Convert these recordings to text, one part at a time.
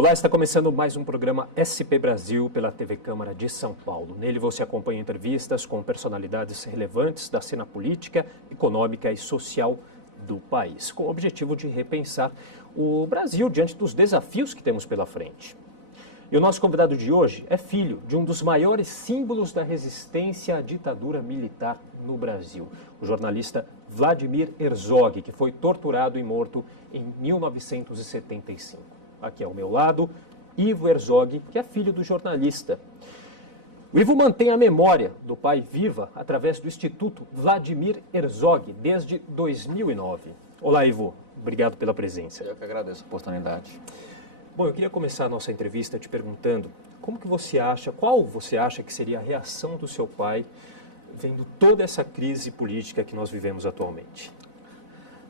Olá, está começando mais um programa SP Brasil pela TV Câmara de São Paulo. Nele você acompanha entrevistas com personalidades relevantes da cena política, econômica e social do país, com o objetivo de repensar o Brasil diante dos desafios que temos pela frente. E o nosso convidado de hoje é filho de um dos maiores símbolos da resistência à ditadura militar no Brasil, o jornalista Vladimir Herzog, que foi torturado e morto em 1975. Aqui ao meu lado, Ivo Herzog, que é filho do jornalista. O Ivo mantém a memória do pai viva através do Instituto Vladimir Herzog desde 2009. Olá, Ivo. Obrigado pela presença. Eu que agradeço a oportunidade. Bom, eu queria começar a nossa entrevista te perguntando qual você acha que seria a reação do seu pai vendo toda essa crise política que nós vivemos atualmente?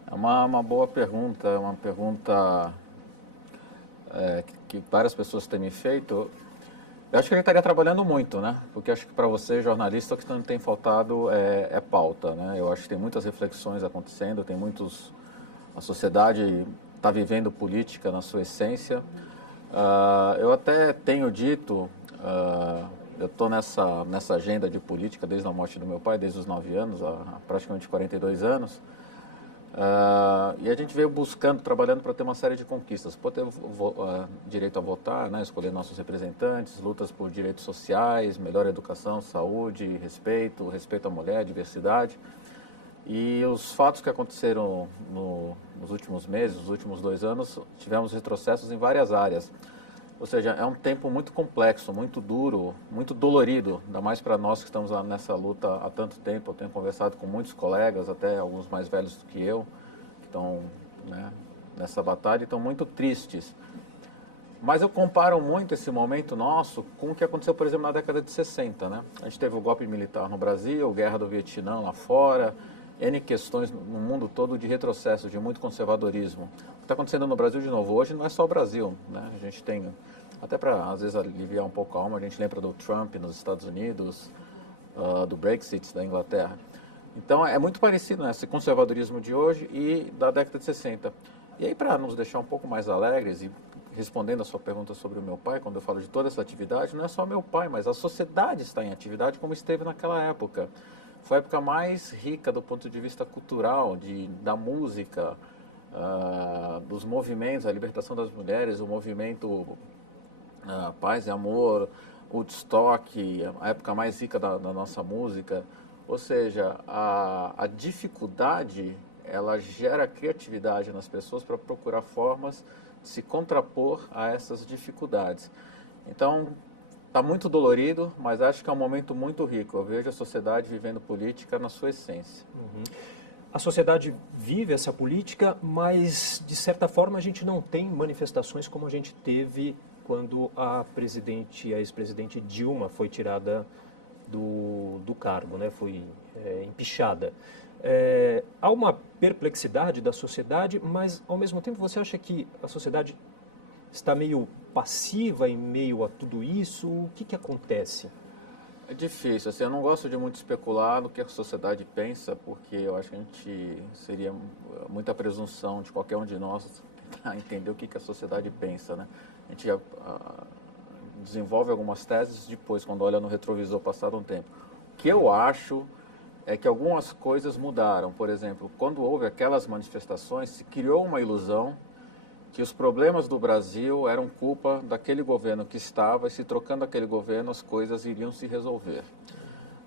É uma boa pergunta, é uma pergunta que várias pessoas têm me feito. Eu acho que ele estaria trabalhando muito, né? Porque acho que para você, jornalista, o que não tem faltado é pauta, né? Eu acho que tem muitas reflexões acontecendo, a sociedade está vivendo política na sua essência. Eu até tenho dito, eu estou nessa agenda de política desde a morte do meu pai, desde os 9 anos, há praticamente 42 anos. E a gente veio buscando, trabalhando para ter uma série de conquistas, por ter direito a votar, né, escolher nossos representantes, lutas por direitos sociais, melhor educação, saúde, respeito à mulher, diversidade. E os fatos que aconteceram nos últimos meses, nos últimos 2 anos, tivemos retrocessos em várias áreas. Ou seja, é um tempo muito complexo, muito duro, muito dolorido, ainda mais para nós que estamos nessa luta há tanto tempo. Eu tenho conversado com muitos colegas, até alguns mais velhos do que eu, que estão, né, nessa batalha e estão muito tristes. Mas eu comparo muito esse momento nosso com o que aconteceu, por exemplo, na década de 60, né? A gente teve o golpe militar no Brasil, guerra do Vietnã lá fora, N questões no mundo todo de retrocesso, de muito conservadorismo. O que está acontecendo no Brasil de novo hoje não é só o Brasil, né? A gente tem, até para às vezes aliviar um pouco a alma, a gente lembra do Trump nos Estados Unidos, do Brexit da Inglaterra. Então é muito parecido, né, esse conservadorismo de hoje e da década de 60. E aí, para nos deixar um pouco mais alegres e respondendo a sua pergunta sobre o meu pai, quando eu falo de toda essa atividade, não é só meu pai, mas a sociedade está em atividade como esteve naquela época. Foi a época mais rica do ponto de vista cultural, da música, dos movimentos, a libertação das mulheres, o movimento Paz e Amor, Woodstock, a época mais rica da nossa música. Ou seja, a dificuldade, ela gera criatividade nas pessoas para procurar formas de se contrapor a essas dificuldades. Então, está muito dolorido, mas acho que é um momento muito rico. Eu vejo a sociedade vivendo política na sua essência. Uhum. A sociedade vive essa política, mas, de certa forma, a gente não tem manifestações como a gente teve quando a ex-presidente Dilma foi tirada do cargo, né? Foi empichada. Há uma perplexidade da sociedade, mas, ao mesmo tempo, você acha que a sociedade está meio passiva em meio a tudo isso? O que acontece? É difícil, assim, eu não gosto de muito especular no que a sociedade pensa, porque eu acho que seria muita presunção de qualquer um de nós tentar entender o que a sociedade pensa, né? A gente desenvolve algumas teses depois, quando olha no retrovisor passado um tempo. O que eu acho é que algumas coisas mudaram. Por exemplo, quando houve aquelas manifestações, se criou uma ilusão que os problemas do Brasil eram culpa daquele governo que estava, e se trocando aquele governo as coisas iriam se resolver.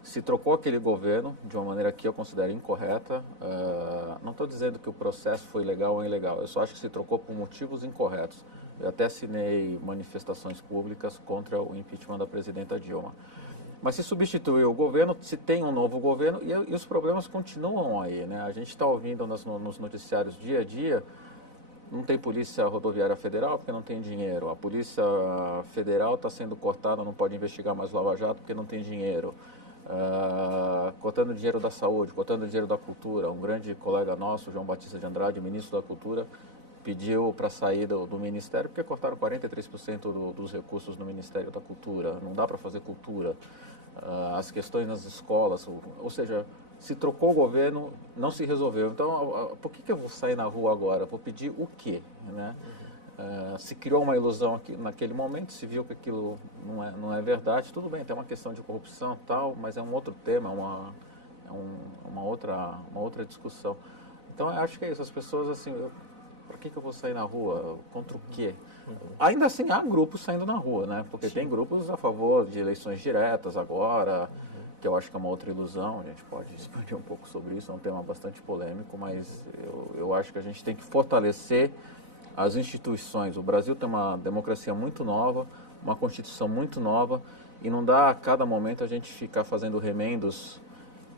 Se trocou aquele governo de uma maneira que eu considero incorreta. Não estou dizendo que o processo foi legal ou ilegal, eu só acho que se trocou por motivos incorretos. Eu até assinei manifestações públicas contra o impeachment da presidenta Dilma. Mas se substituiu o governo, se tem um novo governo, e os problemas continuam aí, né? A gente está ouvindo nos noticiários dia a dia. Não tem polícia rodoviária federal porque não tem dinheiro. A polícia federal está sendo cortada, não pode investigar mais Lava Jato porque não tem dinheiro. Cortando dinheiro da saúde, cortando dinheiro da cultura. Um grande colega nosso, João Batista de Andrade, ministro da Cultura, pediu para sair do Ministério porque cortaram 43% dos recursos no Ministério da Cultura. Não dá para fazer cultura. As questões nas escolas, ou seja, se trocou o governo, não se resolveu. Então, por que eu vou sair na rua agora? Vou pedir o quê? Né? Se criou uma ilusão aqui, naquele momento, se viu que aquilo não é verdade, tudo bem, tem uma questão de corrupção e tal, mas é um outro tema, uma outra discussão. Então, eu acho que é isso, as pessoas, assim, para que eu vou sair na rua? Contra o quê? Ainda assim, há grupos saindo na rua, né? Porque tem grupos a favor de eleições diretas agora, que eu acho que é uma outra ilusão, a gente pode expandir um pouco sobre isso, é um tema bastante polêmico, mas eu acho que a gente tem que fortalecer as instituições. O Brasil tem uma democracia muito nova, uma Constituição muito nova, e não dá a cada momento a gente ficar fazendo remendos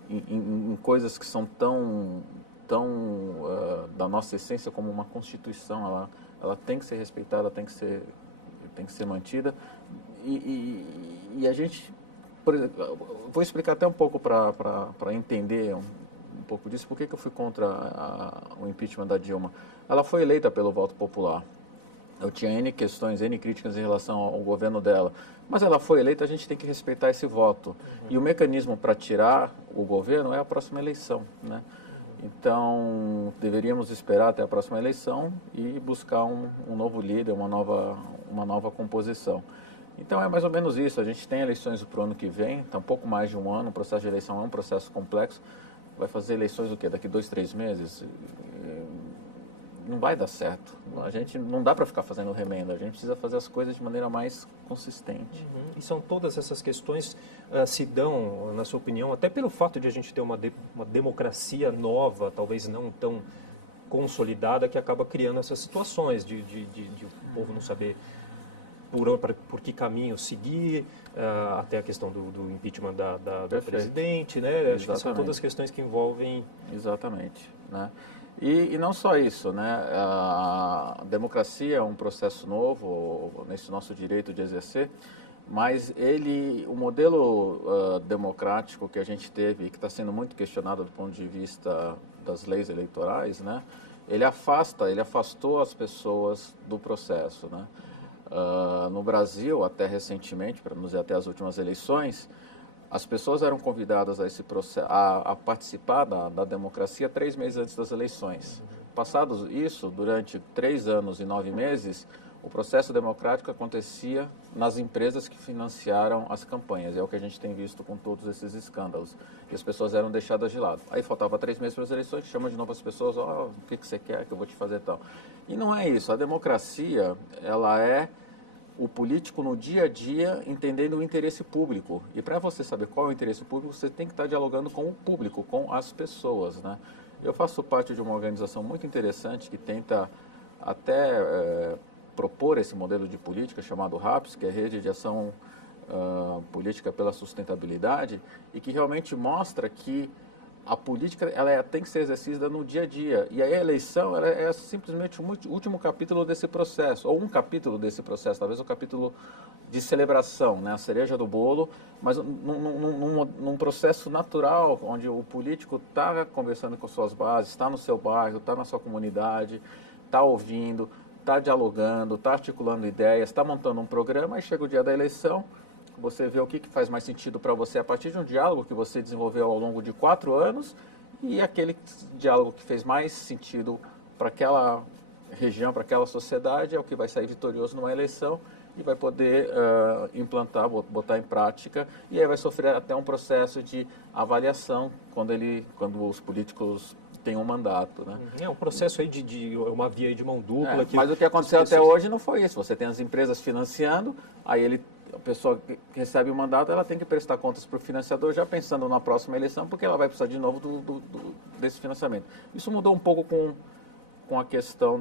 em coisas que são tão da nossa essência como uma Constituição. Ela tem que ser respeitada, tem que ser mantida. E a gente, por exemplo, vou explicar até um pouco para entender um pouco disso, por que eu fui contra o impeachment da Dilma. Ela foi eleita pelo voto popular. Eu tinha N questões, N críticas em relação ao governo dela. Mas ela foi eleita, a gente tem que respeitar esse voto. E o mecanismo para tirar o governo é a próxima eleição, né? Então, deveríamos esperar até a próxima eleição e buscar um novo líder, uma nova composição. Então, é mais ou menos isso. A gente tem eleições para o ano que vem, está um pouco mais de um ano, o processo de eleição é um processo complexo. Vai fazer eleições o quê? Daqui 2, 3 meses? Não vai dar certo. A gente não dá para ficar fazendo remendo, a gente precisa fazer as coisas de maneira mais consistente. E são todas essas questões se dão, na sua opinião, até pelo fato de a gente ter uma democracia nova, talvez não tão consolidada, que acaba criando essas situações de o povo não saber por que caminho seguir, até a questão do impeachment do presidente, né? Acho que são todas questões que envolvem... Exatamente, né? E não só isso, né? A democracia é um processo novo nesse nosso direito de exercer, mas o modelo democrático que a gente teve e que está sendo muito questionado do ponto de vista das leis eleitorais, né? Ele afastou as pessoas do processo, né? No Brasil, até recentemente, para nos ir até as últimas eleições, as pessoas eram convidadas a esse processo, a participar da democracia 3 meses antes das eleições. Passado isso, durante 3 anos e 9 meses, o processo democrático acontecia nas empresas que financiaram as campanhas. É o que a gente tem visto com todos esses escândalos. E as pessoas eram deixadas de lado. Aí faltava 3 meses para as eleições, chama de novo as pessoas, o que você quer que eu vou te fazer e tal. E não é isso. A democracia, ela é o político no dia a dia entendendo o interesse público. E para você saber qual é o interesse público, você tem que estar dialogando com o público, com as pessoas, né? Eu faço parte de uma organização muito interessante que tenta até propor esse modelo de política chamado RAPS, que é Rede de Ação Política pela Sustentabilidade, e que realmente mostra que a política tem que ser exercida no dia a dia. E aí a eleição é simplesmente o último capítulo desse processo, ou um capítulo desse processo, talvez um capítulo de celebração, né? A cereja do bolo, mas num processo natural, onde o político está conversando com suas bases, está no seu bairro, está na sua comunidade, está ouvindo, está dialogando, está articulando ideias, está montando um programa, e chega o dia da eleição, você vê o que faz mais sentido para você a partir de um diálogo que você desenvolveu ao longo de 4 anos e aquele diálogo que fez mais sentido para aquela região, para aquela sociedade, é o que vai sair vitorioso numa eleição e vai poder implantar, botar em prática, e aí vai sofrer até um processo de avaliação quando os políticos têm um mandato, né? É um processo aí de uma via de mão dupla. Mas o que aconteceu até hoje não foi isso. Você tem as empresas financiando, aí a pessoa que recebe o mandato, ela tem que prestar contas para o financiador, já pensando na próxima eleição, porque ela vai precisar de novo desse financiamento. Isso mudou um pouco com a questão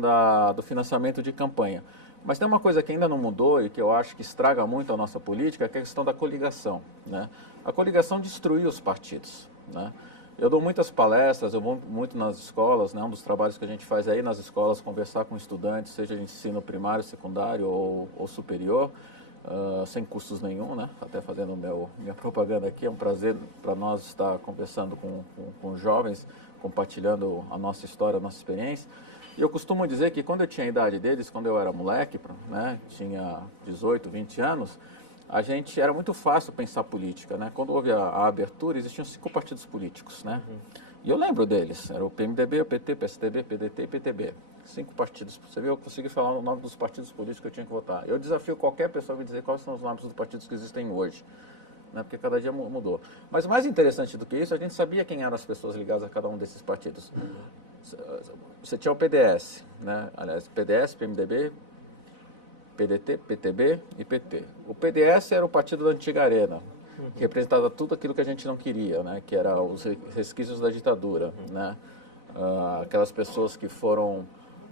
do financiamento de campanha. Mas tem uma coisa que ainda não mudou e que eu acho que estraga muito a nossa política, que é a questão da coligação, né? A coligação destruiu os partidos, né? Eu dou muitas palestras, eu vou muito nas escolas, né? Um dos trabalhos que a gente faz aí nas escolas, conversar com estudantes, seja de ensino primário, secundário ou superior, sem custos nenhum, né? Até fazendo minha propaganda aqui, é um prazer para nós estar conversando com jovens, compartilhando a nossa história, a nossa experiência. E eu costumo dizer que quando eu tinha a idade deles, quando eu era moleque, né? Tinha 18, 20 anos, era muito fácil pensar política, né? Quando houve a abertura, existiam 5 partidos políticos, né? E eu lembro deles, era o PMDB, o PT, PSDB, PDT e PTB. 5 partidos. Você viu, eu consegui falar o nome dos partidos políticos que eu tinha que votar. Eu desafio qualquer pessoa a me dizer quais são os nomes dos partidos que existem hoje, né, porque cada dia mudou. Mas o mais interessante do que isso, a gente sabia quem eram as pessoas ligadas a cada um desses partidos. Você tinha o PDS, né? Aliás, PDS, PMDB, PDT, PTB e PT. O PDS era o partido da antiga Arena, que representava tudo aquilo que a gente não queria, né? Que era os resquícios da ditadura, né? Aquelas pessoas que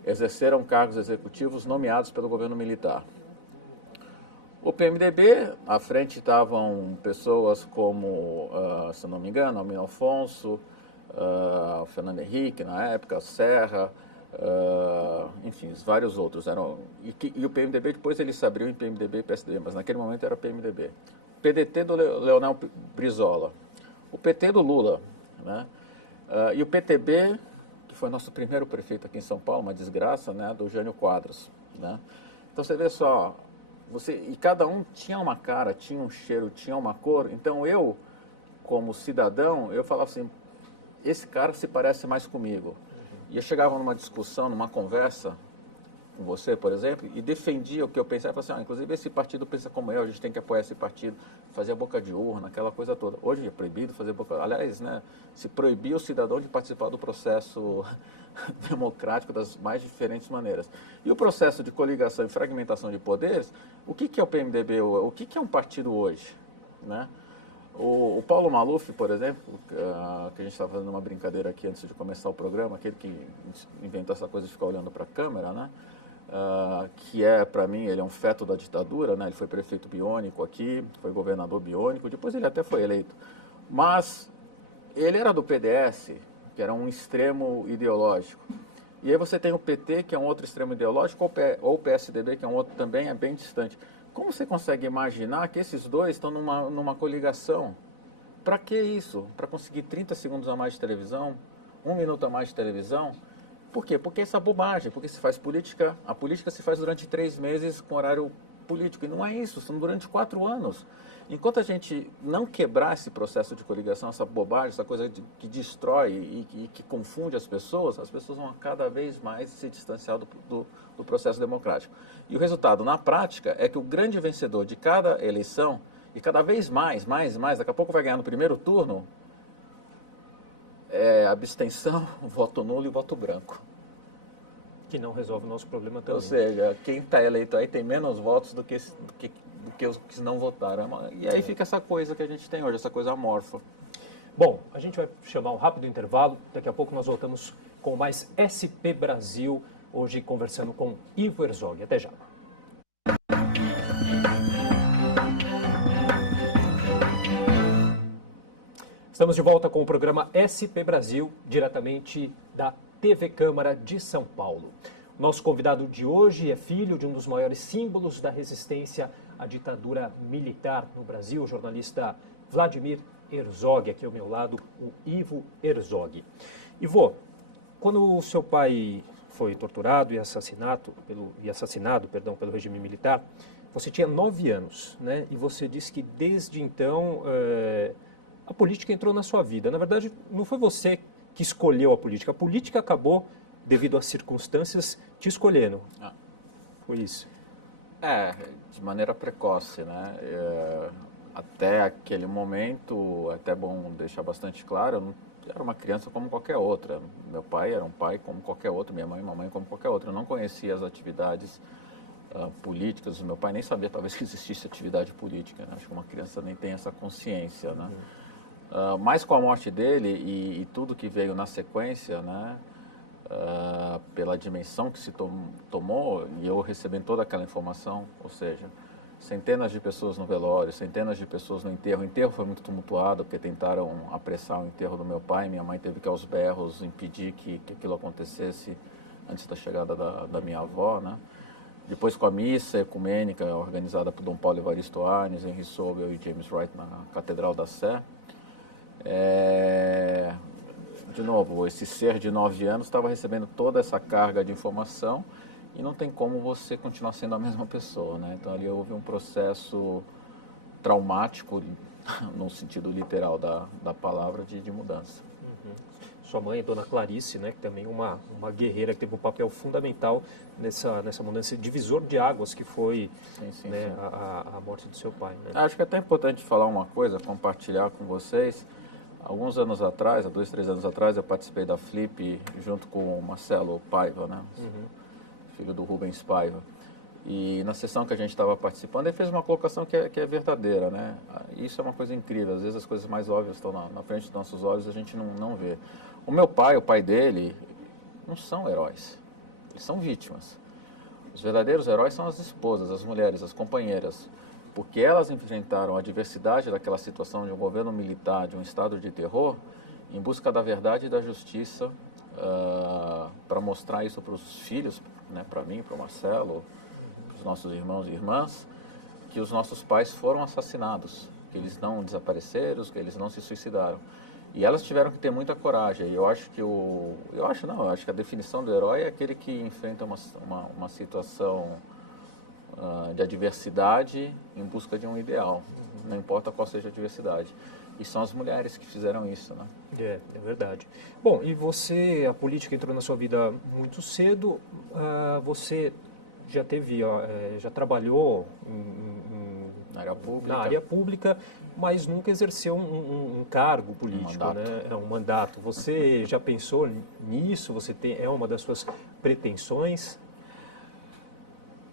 exerceram cargos executivos nomeados pelo governo militar. O PMDB, à frente estavam pessoas como, se não me engano, Almir Afonso, o Fernando Henrique na época, Serra, enfim, vários outros. E o PMDB depois ele se abriu em PMDB e PSDB, mas naquele momento era PMDB. PDT do Leonel Brizola, o PT do Lula, né? E o PTB, que foi nosso primeiro prefeito aqui em São Paulo, uma desgraça, né? Do Jânio Quadros, né? Então você vê só, e cada um tinha uma cara, tinha um cheiro, tinha uma cor. Então eu, como cidadão, eu falava assim, esse cara se parece mais comigo. E eu chegava numa discussão, numa conversa com você, por exemplo, e defendia o que eu pensava, assim, inclusive esse partido pensa como eu, a gente tem que apoiar esse partido, fazer a boca de urna, aquela coisa toda. Hoje é proibido fazer boca... Aliás, né, se proibir o cidadão de participar do processo democrático das mais diferentes maneiras. E o processo de coligação e fragmentação de poderes, o que é o PMDB, o que é um partido hoje, né? O Paulo Maluf, por exemplo, que a gente estava fazendo uma brincadeira aqui antes de começar o programa, aquele que inventou essa coisa de ficar olhando para a câmera, né? Que para mim, ele é um feto da ditadura, né? Ele foi prefeito biônico aqui, foi governador biônico, depois ele até foi eleito. Mas ele era do PDS, que era um extremo ideológico. E aí você tem o PT, que é um outro extremo ideológico, ou o PSDB, que é um outro também, é bem distante. Como você consegue imaginar que esses dois estão numa coligação? Para que isso? Para conseguir 30 segundos a mais de televisão? 1 minuto a mais de televisão? Por quê? Porque essa bobagem, porque se faz política, a política se faz durante 3 meses com horário político, e não é isso, são durante 4 anos. Enquanto a gente não quebrar esse processo de coligação, essa bobagem, essa coisa que destrói e que confunde as pessoas vão cada vez mais se distanciar do processo democrático. E o resultado, na prática, é que o grande vencedor de cada eleição, e cada vez mais, daqui a pouco vai ganhar no primeiro turno, é abstenção, voto nulo e voto branco. Que não resolve o nosso problema também. Ou seja, quem está eleito aí tem menos votos do que os que não votaram. E aí fica essa coisa que a gente tem hoje, essa coisa amorfa. Bom, a gente vai chamar um rápido intervalo. Daqui a pouco nós voltamos com mais SP Brasil, hoje conversando com Ivo Herzog. Até já. Estamos de volta com o programa SP Brasil, diretamente da TV Câmara de São Paulo. Nosso convidado de hoje é filho de um dos maiores símbolos da resistência à ditadura militar no Brasil, o jornalista Vladimir Herzog, aqui ao meu lado, o Ivo Herzog. Ivo, quando o seu pai foi torturado e assassinado pelo regime militar, você tinha 9 anos, né? E você disse que desde então a política entrou na sua vida. Na verdade, não foi você que escolheu a política acabou, devido às circunstâncias, te escolhendo. Foi isso. De maneira precoce, né? Até aquele momento, é até bom deixar bastante claro, eu não era uma criança como qualquer outra. Meu pai era um pai como qualquer outro, minha mãe uma mãe como qualquer outra. Eu não conhecia as atividades políticas do meu pai, nem sabia talvez que existisse atividade política, né? Acho que uma criança nem tem essa consciência, né? Mas com a morte dele e tudo que veio na sequência, né? Pela dimensão que se tomou, e eu recebendo toda aquela informação, ou seja, centenas de pessoas no velório, centenas de pessoas no enterro. O enterro foi muito tumultuado, porque tentaram apressar o enterro do meu pai. Minha mãe teve que, aos berros, impedir que aquilo acontecesse antes da chegada da minha avó, né? Depois com a missa ecumênica, organizada por Dom Paulo Evaristo Arnes, Henry Sobel e James Wright na Catedral da Sé. De novo, esse ser de 9 anos estava recebendo toda essa carga de informação e não tem como você continuar sendo a mesma pessoa, né? Então ali houve um processo traumático, no sentido literal da palavra, de mudança. sua mãe, Dona Clarice, né, que também é uma guerreira que teve um papel fundamental nessa mudança, divisor de águas que foi né, a morte do seu pai. Né? Acho que é até importante falar uma coisa, compartilhar com vocês. Alguns anos atrás, há 2, 3 anos atrás, eu participei da Flip junto com o Marcelo Paiva, né, filho do Rubens Paiva. E na sessão que a gente estava participando, ele fez uma colocação que é verdadeira, né? Isso é uma coisa incrível. Às vezes as coisas mais óbvias estão na frente dos nossos olhos e a gente não vê. O meu pai, o pai dele, não são heróis. Eles são vítimas. Os verdadeiros heróis são as esposas, as mulheres, as companheiras. Porque elas enfrentaram a adversidade daquela situação de um governo militar, de um estado de terror, em busca da verdade e da justiça, para mostrar isso para os filhos, né? Para mim, para o Marcelo, nossos irmãos e irmãs, que os nossos pais foram assassinados, que eles não desapareceram, que eles não se suicidaram. E elas tiveram que ter muita coragem. E eu acho que eu acho que a definição do herói é aquele que enfrenta uma situação de adversidade em busca de um ideal, não importa qual seja a adversidade. E são as mulheres que fizeram isso, né? É verdade. Bom, e você, a política entrou na sua vida muito cedo, você já trabalhou na área pública, mas nunca exerceu um cargo político, um mandato. Você já pensou nisso? É uma das suas pretensões?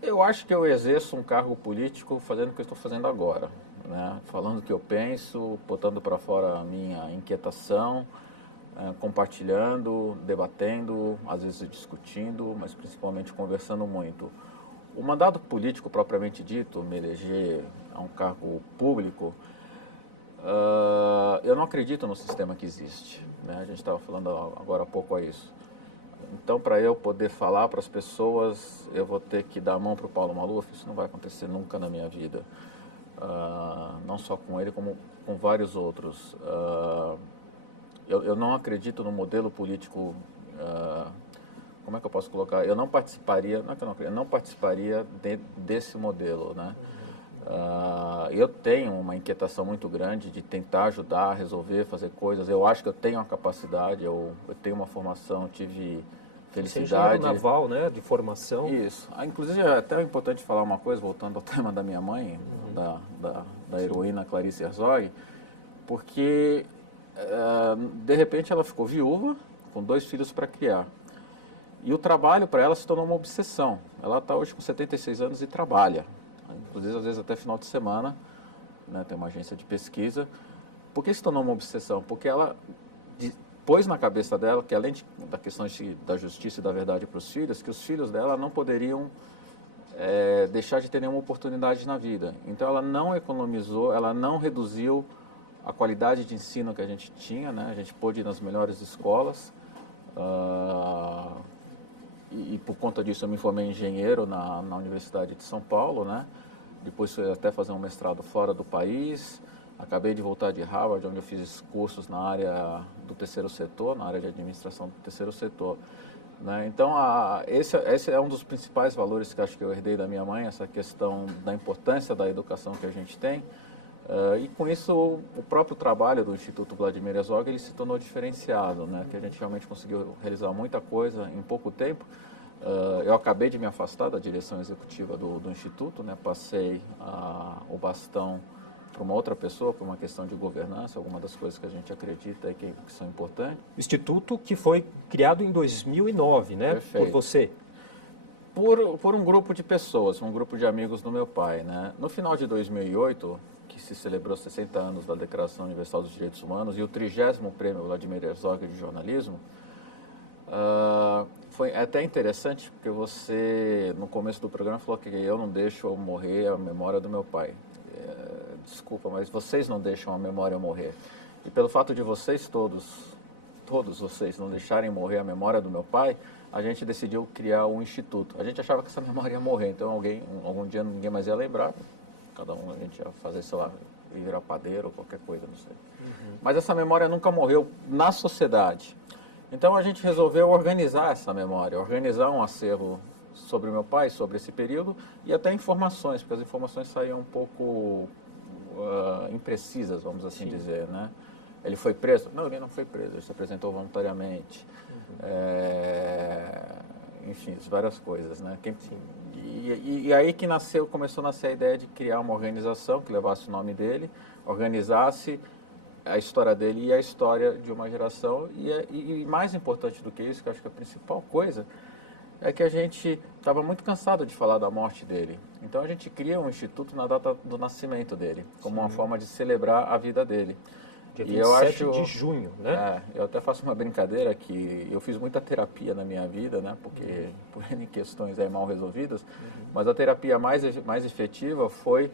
Eu acho que eu exerço um cargo político fazendo o que eu estou fazendo agora, né? Falando o que eu penso, botando para fora a minha inquietação, compartilhando, debatendo, às vezes discutindo, mas principalmente conversando muito. O mandato político propriamente dito, me eleger a um cargo público, eu não acredito no sistema que existe, né? A gente estava falando agora há pouco a isso. Então, para eu poder falar para as pessoas, eu vou ter que dar a mão para o Paulo Maluf. Isso não vai acontecer nunca na minha vida, não só com ele, como com vários outros. Eu não acredito no modelo político. Como é que eu posso colocar? Eu não participaria, eu não participaria desse modelo, né? Eu tenho uma inquietação muito grande de tentar ajudar, resolver, fazer coisas. Eu acho que eu tenho a capacidade, eu tenho uma formação, tive felicidade. Você é engenheiro naval, né, de formação. Isso. Inclusive, é até importante falar uma coisa, voltando ao tema da minha mãe, da heroína Clarice Herzog, porque, de repente, ela ficou viúva, com 2 filhos para criar. E o trabalho para ela se tornou uma obsessão. Ela está hoje com 76 anos e trabalha. Inclusive, às vezes, até final de semana, né, tem uma agência de pesquisa. Por que se tornou uma obsessão? Porque ela pôs na cabeça dela que, além da questão da justiça e da verdade para os filhos, que os filhos dela não poderiam deixar de ter nenhuma oportunidade na vida. Então, ela não economizou, ela não reduziu a qualidade de ensino que a gente tinha, né? A gente pôde ir nas melhores escolas. E por conta disso eu me formei engenheiro na Universidade de São Paulo, né? Depois fui até fazer um mestrado fora do país. Acabei de voltar de Harvard, onde eu fiz cursos na área do terceiro setor, na área de administração do terceiro setor, né? Então, esse é um dos principais valores que acho que eu herdei da minha mãe, essa questão da importância da educação que a gente tem. E com isso, o próprio trabalho do Instituto Vladimir Herzog, ele se tornou diferenciado, né? Que a gente realmente conseguiu realizar muita coisa em pouco tempo. Eu acabei de me afastar da direção executiva do Instituto, né? Passei o bastão para uma outra pessoa, por uma questão de governança, alguma das coisas que a gente acredita que são importantes. Instituto que foi criado em 2009, né? Perfeito. Por você? Por um grupo de pessoas, um grupo de amigos do meu pai, né? No final de 2008, que se celebrou 60 anos da Declaração Universal dos Direitos Humanos e o 30º Prêmio Vladimir Herzog de Jornalismo, foi até interessante, porque você, no começo do programa, falou que eu não deixo morrer a memória do meu pai. Desculpa, mas vocês não deixam a memória morrer. E pelo fato de vocês todos vocês não deixarem morrer a memória do meu pai, a gente decidiu criar um instituto. A gente achava que essa memória ia morrer, então algum dia ninguém mais ia lembrar. Cada um a gente ia fazer, sei lá, virar padeiro ou qualquer coisa, não sei. Mas essa memória nunca morreu na sociedade. Então a gente resolveu organizar essa memória, organizar um acervo sobre o meu pai, sobre esse período, e até informações, porque as informações saíam um pouco imprecisas, vamos assim dizer, né? Ele foi preso? Não, ele não foi preso, ele se apresentou voluntariamente. Enfim, várias coisas, né? E aí que começou a nascer a ideia de criar uma organização que levasse o nome dele, organizasse a história dele e a história de uma geração. E mais importante do que isso, que eu acho que a principal coisa, é que a gente estava muito cansado de falar da morte dele. Então a gente cria um instituto na data do nascimento dele, como uma forma de celebrar a vida dele. Dia E eu 27 acho, de junho, né? eu até faço uma brincadeira que eu fiz muita terapia na minha vida, né? Porque por N questões aí mal resolvidas, mas a terapia mais efetiva foi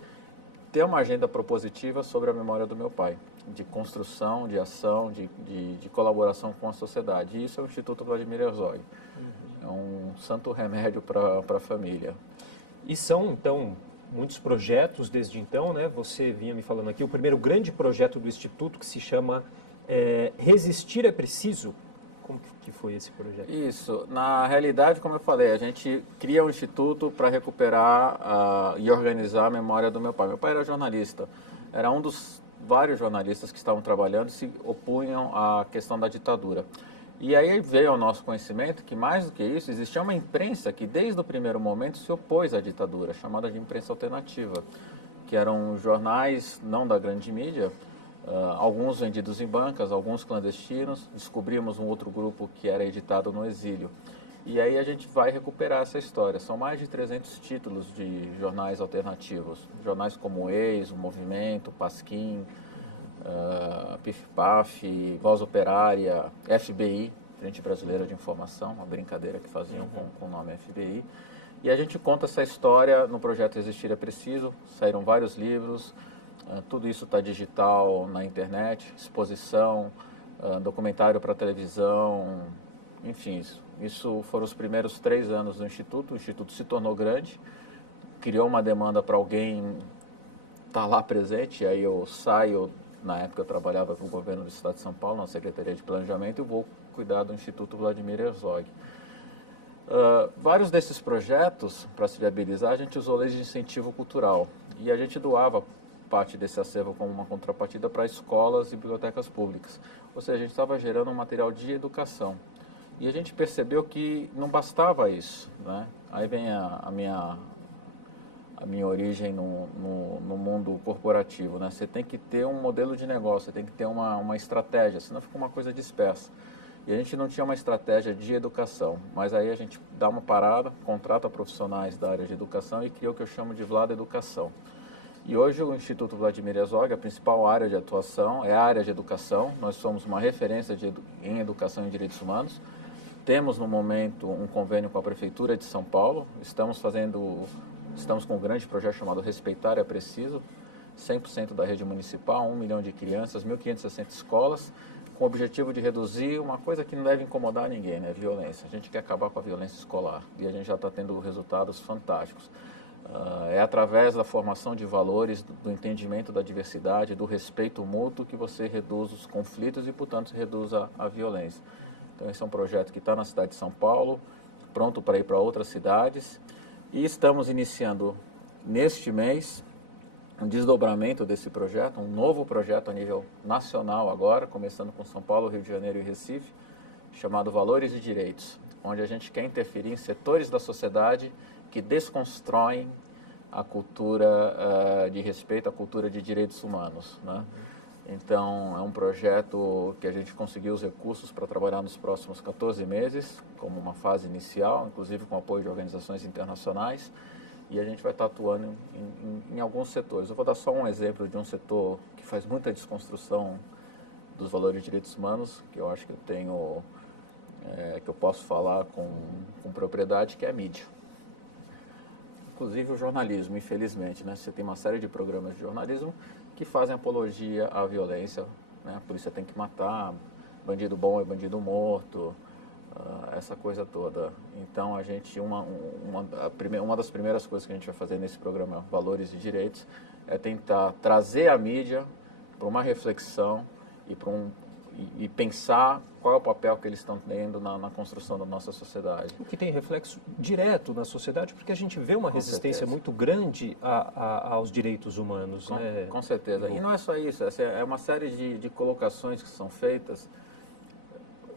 ter uma agenda propositiva sobre a memória do meu pai, de construção, de ação, de colaboração com a sociedade. E isso é o Instituto Vladimir Herzog. É um santo remédio para a família. E são, então, muitos projetos desde então, né? Você vinha me falando aqui, o primeiro grande projeto do Instituto que se chama Resistir é Preciso. Como que foi esse projeto? Isso. Na realidade, como eu falei, a gente cria um instituto para recuperar e organizar a memória do meu pai. Meu pai era jornalista. Era um dos vários jornalistas que estavam trabalhando e se opunham à questão da ditadura. E aí veio ao nosso conhecimento que, mais do que isso, existia uma imprensa que, desde o primeiro momento, se opôs à ditadura, chamada de imprensa alternativa, que eram jornais não da grande mídia, alguns vendidos em bancas, alguns clandestinos. Descobrimos um outro grupo que era editado no exílio. E aí a gente vai recuperar essa história. São mais de 300 títulos de jornais alternativos. Jornais como o Ex, o Movimento, Pasquim, Pif Paf, Voz Operária, FBI, Frente Brasileira de Informação, uma brincadeira que faziam com o nome FBI. E a gente conta essa história no projeto Existir é Preciso. Saíram vários livros, tudo isso está digital na internet, exposição, documentário para televisão, enfim, isso foram os primeiros 3 anos do Instituto. O Instituto se tornou grande, criou uma demanda para alguém estar lá presente, e aí eu saio. Na época eu trabalhava para o governo do Estado de São Paulo, na Secretaria de Planejamento, e vou cuidar do Instituto Vladimir Herzog. Vários desses projetos, para se viabilizar, a gente usou leis de incentivo cultural. E a gente doava parte desse acervo como uma contrapartida para escolas e bibliotecas públicas. Ou seja, a gente estava gerando um material de educação. E a gente percebeu que não bastava isso, né? Aí vem a minha origem no mundo corporativo, né? Você tem que ter um modelo de negócio, você tem que ter uma estratégia, senão fica uma coisa dispersa. E a gente não tinha uma estratégia de educação, mas aí a gente dá uma parada, contrata profissionais da área de educação e cria o que eu chamo de Vlad Educação. E hoje o Instituto Vladimir Herzog, a principal área de atuação é a área de educação. Nós somos uma referência em educação e direitos humanos. Temos no momento um convênio com a Prefeitura de São Paulo, estamos com um grande projeto chamado Respeitar é Preciso, 100% da rede municipal, 1 milhão de crianças, 1.560 escolas, com o objetivo de reduzir uma coisa que não deve incomodar ninguém, né? Violência. A gente quer acabar com a violência escolar e a gente já está tendo resultados fantásticos. É através da formação de valores, do entendimento da diversidade, do respeito mútuo que você reduz os conflitos e, portanto, reduz a violência. Então, esse é um projeto que está na cidade de São Paulo, pronto para ir para outras cidades. E estamos iniciando neste mês um desdobramento desse projeto, um novo projeto a nível nacional agora, começando com São Paulo, Rio de Janeiro e Recife, chamado Valores e Direitos, onde a gente quer interferir em setores da sociedade que desconstroem a cultura de respeito, a cultura de direitos humanos, né? Então, é um projeto que a gente conseguiu os recursos para trabalhar nos próximos 14 meses, como uma fase inicial, inclusive com apoio de organizações internacionais, e a gente vai estar atuando em alguns setores. Eu vou dar só um exemplo de um setor que faz muita desconstrução dos valores de direitos humanos, que eu acho que eu tenho, que eu posso falar com propriedade, que é a mídia. Inclusive o jornalismo, infelizmente, né? Você tem uma série de programas de jornalismo que fazem apologia à violência, né? A polícia tem que matar, bandido bom é bandido morto, essa coisa toda. Então, a gente, uma das primeiras coisas que a gente vai fazer nesse programa Valores e Direitos é tentar trazer a mídia para uma reflexão e pensar qual é o papel que eles estão tendo na construção da nossa sociedade. O que tem reflexo direto na sociedade, porque a gente vê uma resistência muito grande aos direitos humanos. Né? Com certeza. E não é só isso, é uma série de colocações que são feitas.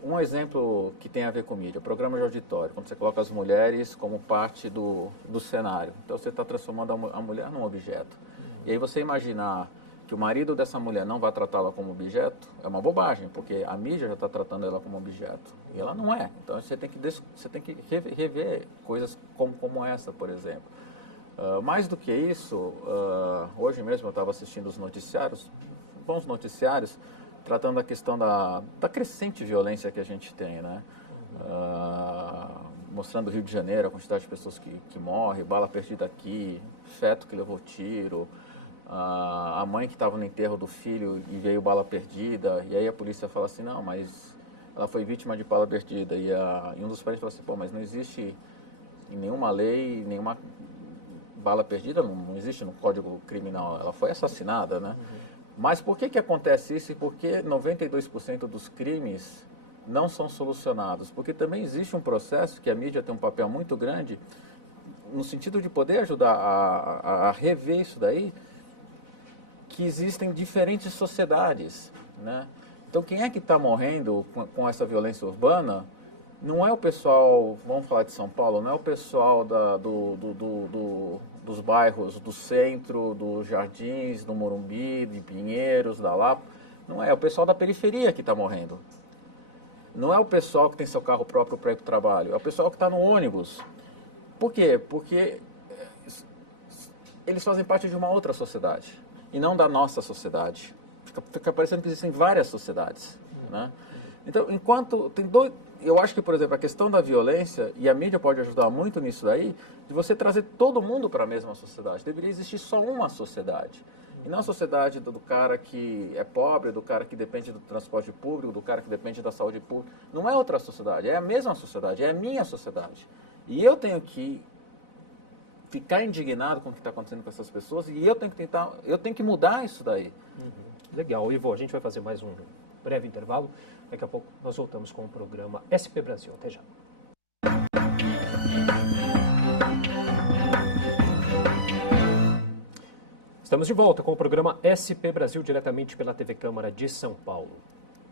Um exemplo que tem a ver com mídia, programa de auditório, quando você coloca as mulheres como parte do cenário. Então você está transformando a mulher num objeto. E aí você imaginar que o marido dessa mulher não vai tratá-la como objeto, é uma bobagem, porque a mídia já está tratando ela como objeto. E ela não é. Então você tem que rever coisas como essa, por exemplo. Mais do que isso, hoje mesmo eu estava assistindo os noticiários, bons noticiários, tratando da questão da crescente violência que a gente tem, né? Mostrando o Rio de Janeiro, a quantidade de pessoas que morrem, bala perdida aqui, feto que levou tiro, a mãe que estava no enterro do filho e veio bala perdida, e aí a polícia fala assim, não, mas ela foi vítima de bala perdida, e um dos parentes fala assim, pô, mas não existe em nenhuma lei, nenhuma bala perdida, não existe no Código Criminal, ela foi assassinada, né? Mas por que acontece isso e por que 92% dos crimes não são solucionados? Porque também existe um processo que a mídia tem um papel muito grande no sentido de poder ajudar a rever isso daí, que existem diferentes sociedades, né? Então quem é que está morrendo com essa violência urbana não é o pessoal, vamos falar de São Paulo, não é o pessoal dos bairros do centro, dos Jardins, do Morumbi, de Pinheiros, da Lapa. Não é o pessoal da periferia que está morrendo. Não é o pessoal que tem seu carro próprio para ir para o trabalho, é o pessoal que está no ônibus. Por quê? Porque eles fazem parte de uma outra sociedade e não da nossa sociedade. Fica parecendo que existem várias sociedades, né? Então, enquanto tem dois... Eu acho que, por exemplo, a questão da violência, e a mídia pode ajudar muito nisso daí, de você trazer todo mundo para a mesma sociedade. Deveria existir só uma sociedade. E não a sociedade do cara que é pobre, do cara que depende do transporte público, do cara que depende da saúde pública. Não é outra sociedade, é a mesma sociedade, é a minha sociedade. E eu tenho que ficar indignado com o que está acontecendo com essas pessoas e eu tenho que mudar isso daí. Legal. Ivo, a gente vai fazer mais um breve intervalo. Daqui a pouco nós voltamos com o programa SP Brasil. Até já. Estamos de volta com o programa SP Brasil, diretamente pela TV Câmara de São Paulo.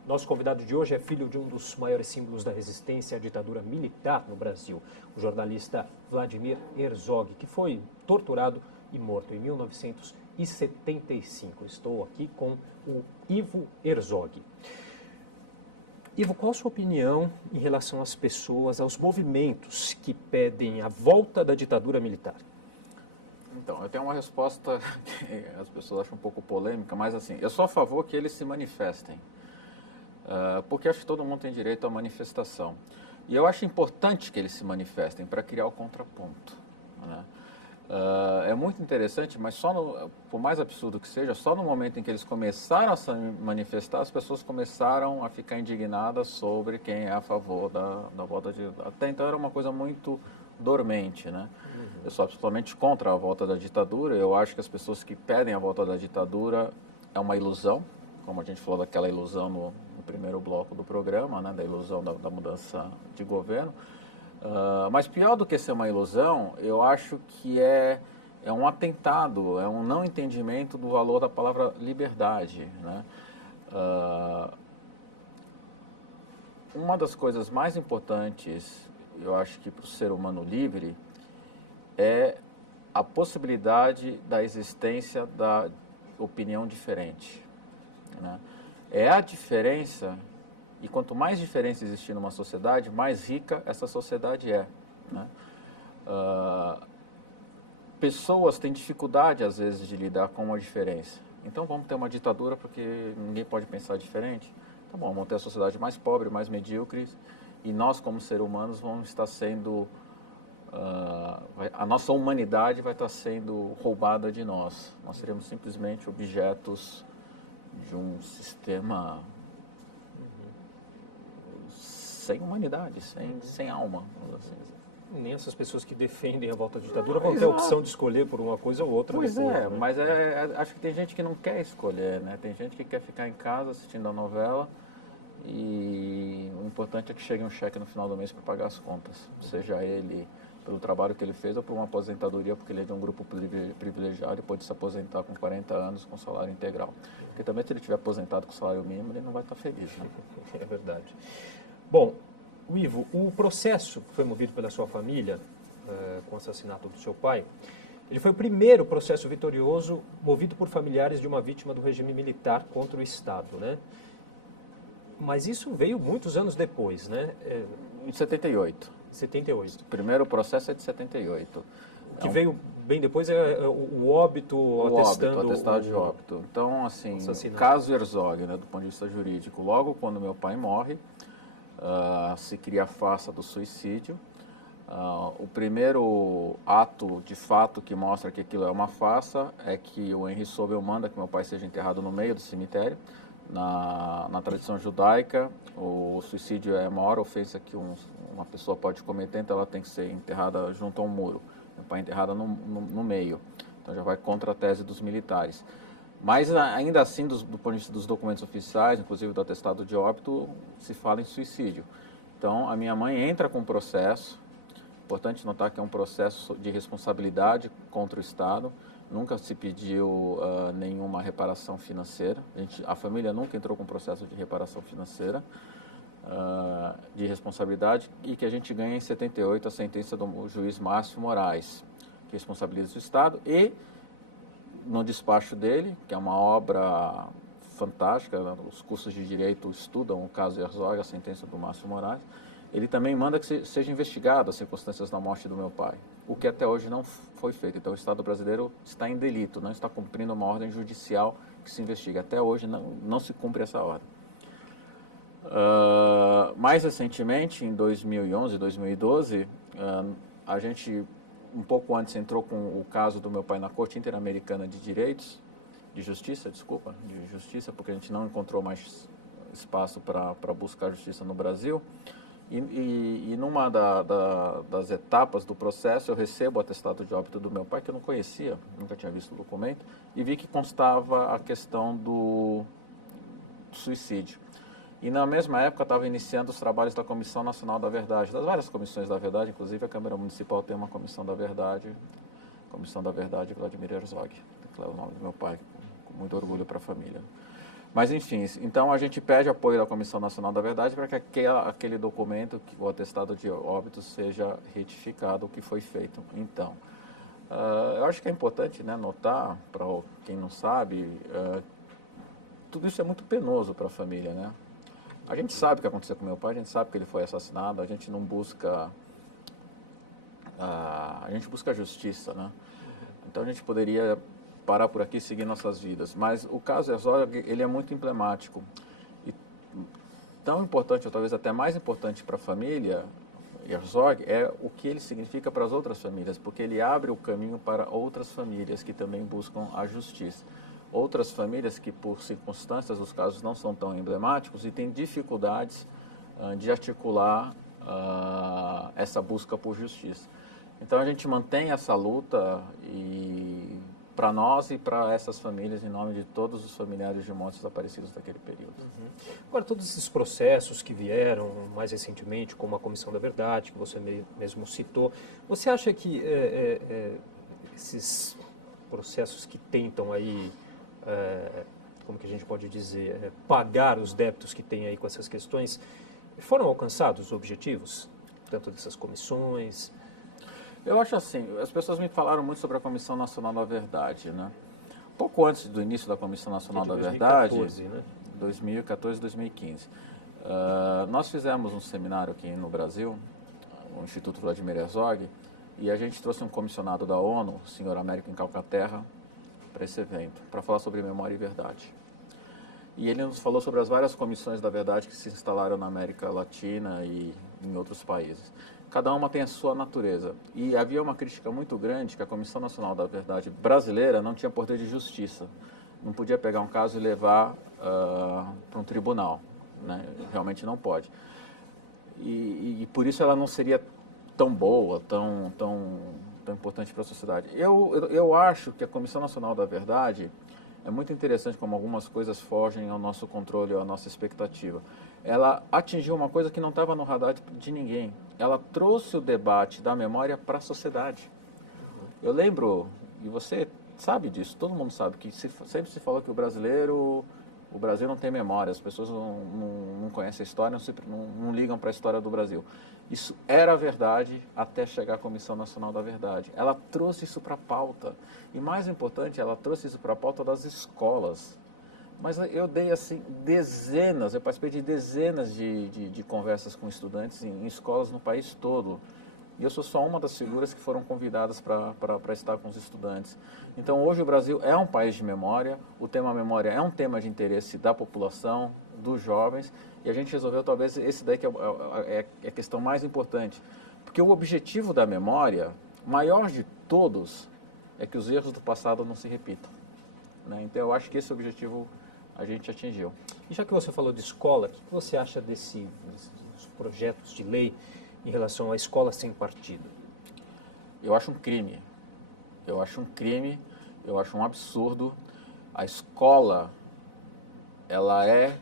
Nosso convidado de hoje é filho de um dos maiores símbolos da resistência à ditadura militar no Brasil, o jornalista Vladimir Herzog, que foi torturado e morto em 1975. Estou aqui com o Ivo Herzog. Ivo, qual a sua opinião em relação às pessoas, aos movimentos que pedem a volta da ditadura militar? Então, eu tenho uma resposta que as pessoas acham um pouco polêmica, mas assim, eu sou a favor que eles se manifestem, porque acho que todo mundo tem direito à manifestação. E eu acho importante que eles se manifestem para criar o contraponto, né? É muito interessante, mas por mais absurdo que seja, só no momento em que eles começaram a se manifestar, as pessoas começaram a ficar indignadas sobre quem é a favor da volta de... Até então era uma coisa muito dormente, né? Eu sou absolutamente contra a volta da ditadura. Eu acho que as pessoas que pedem a volta da ditadura é uma ilusão, como a gente falou daquela ilusão no primeiro bloco do programa, né? Da ilusão da mudança de governo. Mas pior do que ser uma ilusão, eu acho que é um atentado, é um não entendimento do valor da palavra liberdade, né? Uma das coisas mais importantes, eu acho que para o ser humano livre, é a possibilidade da existência da opinião diferente, né? É a diferença. E quanto mais diferença existir numa sociedade, mais rica essa sociedade é, né? Pessoas têm dificuldade, às vezes, de lidar com a diferença. Então, vamos ter uma ditadura porque ninguém pode pensar diferente? Tá bom, vamos ter a sociedade mais pobre, mais medíocre, e nós, como seres humanos, vamos estar sendo... a nossa humanidade vai estar sendo roubada de nós. Nós seremos simplesmente objetos de um sistema... sem humanidade, sem alma, assim. Nem essas pessoas que defendem a volta à ditadura vão ter a opção de escolher por uma coisa ou outra. Pois depois, é, né? mas acho que tem gente que não quer escolher, né? Tem gente que quer ficar em casa assistindo a novela e o importante é que chegue um cheque no final do mês para pagar as contas, seja ele pelo trabalho que ele fez ou por uma aposentadoria, porque ele é de um grupo privilegiado e pode se aposentar com 40 anos com salário integral. Porque também se ele estiver aposentado com salário mínimo, ele não vai estar feliz, né? É verdade. Bom, Ivo, o processo que foi movido pela sua família com o assassinato do seu pai, ele foi o primeiro processo vitorioso movido por familiares de uma vítima do regime militar contra o Estado, né? Mas isso veio muitos anos depois, né? Em 78. 78. O primeiro processo é de 78. Que veio bem depois o óbito, o atestado de óbito. Então, assim, caso Herzog, né, do ponto de vista jurídico, logo quando meu pai morre, se cria a farsa do suicídio. O primeiro ato de fato que mostra que aquilo é uma farsa é que o Henry Sobel manda que meu pai seja enterrado no meio do cemitério. Na tradição judaica, o suicídio é a maior ofensa que uma pessoa pode cometer, então ela tem que ser enterrada junto a um muro. Meu pai é enterrado no meio, então já vai contra a tese dos militares. Mas ainda assim, do ponto de vista dos documentos oficiais, inclusive do atestado de óbito, se fala em suicídio. Então a minha mãe entra com um processo, importante notar que é um processo de responsabilidade contra o Estado. Nunca se pediu nenhuma reparação financeira. A família nunca entrou com processo de reparação financeira, de responsabilidade, e que a gente ganha em 78 a sentença do juiz Márcio Moraes, que responsabiliza o Estado, e no despacho dele, que é uma obra fantástica, os cursos de direito estudam o caso Herzog, a sentença do Márcio Moraes, ele também manda que seja investigado as circunstâncias da morte do meu pai, o que até hoje não foi feito. Então o Estado brasileiro está em delito, não está cumprindo uma ordem judicial que se investiga. Até hoje não se cumpre essa ordem. Mais recentemente, em 2011, 2012, a gente, um pouco antes, entrou com o caso do meu pai na Corte Interamericana de Justiça, porque a gente não encontrou mais espaço para buscar justiça no Brasil. E numa das etapas do processo, eu recebo o atestado de óbito do meu pai, que eu não conhecia, nunca tinha visto o documento, e vi que constava a questão do suicídio. E na mesma época estava iniciando os trabalhos da Comissão Nacional da Verdade, das várias comissões da verdade, inclusive a Câmara Municipal tem uma Comissão da Verdade Vladimir Herzog, que é o nome do meu pai, com muito orgulho para a família. Mas, enfim, então a gente pede apoio da Comissão Nacional da Verdade para que aquele documento, o atestado de óbito, seja retificado, o que foi feito. Então, eu acho que é importante, né, notar, para quem não sabe, tudo isso é muito penoso para a família, né? A gente sabe o que aconteceu com meu pai, a gente sabe que ele foi assassinado, a gente não busca... a gente busca justiça, né? Então a gente poderia parar por aqui e seguir nossas vidas. Mas o caso Herzog, ele é muito emblemático. E tão importante, ou talvez até mais importante para a família Herzog, é o que ele significa para as outras famílias, porque ele abre o caminho para outras famílias que também buscam a justiça. Outras famílias que, por circunstâncias, os casos não são tão emblemáticos e têm dificuldades de articular essa busca por justiça. Então a gente mantém essa luta e para nós e para essas famílias, em nome de todos os familiares de mortos desaparecidos daquele período. Agora, todos esses processos que vieram mais recentemente, como a Comissão da Verdade, que você mesmo citou, você acha que esses processos que tentam aí, como que a gente pode dizer, pagar os débitos que tem aí com essas questões, foram alcançados os objetivos, tanto dessas comissões? Eu acho assim, as pessoas me falaram muito sobre a Comissão Nacional da Verdade, né? Pouco antes do início da Comissão Nacional da Verdade, 2014, 2015, nós fizemos um seminário aqui no Brasil, o Instituto Vladimir Herzog, e a gente trouxe um comissionado da ONU, o senhor Américo Calcaterra, para esse evento, para falar sobre memória e verdade. E ele nos falou sobre as várias comissões da verdade que se instalaram na América Latina e em outros países. Cada uma tem a sua natureza. E havia uma crítica muito grande que a Comissão Nacional da Verdade brasileira não tinha poder de justiça. Não podia pegar um caso e levar para um tribunal. Né? Realmente não pode. E por isso ela não seria tão boa, tão importante para a sociedade. Eu acho que a Comissão Nacional da Verdade é muito interessante como algumas coisas fogem ao nosso controle, à nossa expectativa. ela atingiu uma coisa que não estava no radar de ninguém. Ela trouxe o debate da memória para a sociedade. Eu lembro, e você sabe disso, todo mundo sabe, que sempre se falou que o Brasil não tem memória, as pessoas não conhecem a história, não ligam para a história do Brasil. Isso era verdade até chegar à Comissão Nacional da Verdade. Ela trouxe isso para a pauta. E mais importante, ela trouxe isso para a pauta das escolas. Mas eu dei assim eu participei de dezenas de conversas com estudantes em escolas no país todo. E eu sou só uma das figuras que foram convidadas para estar com os estudantes. Então, hoje o Brasil é um país de memória, o tema memória é um tema de interesse da população, dos jovens, e a gente resolveu talvez esse daí que é a questão mais importante. Porque o objetivo da memória, maior de todos, é que os erros do passado não se repitam, né? Então, eu acho que esse objetivo a gente atingiu. E já que você falou de escola, o que você acha desses projetos de lei em relação à escola sem partido? Eu acho um crime. Eu acho um crime, eu acho um absurdo. A escola, ela é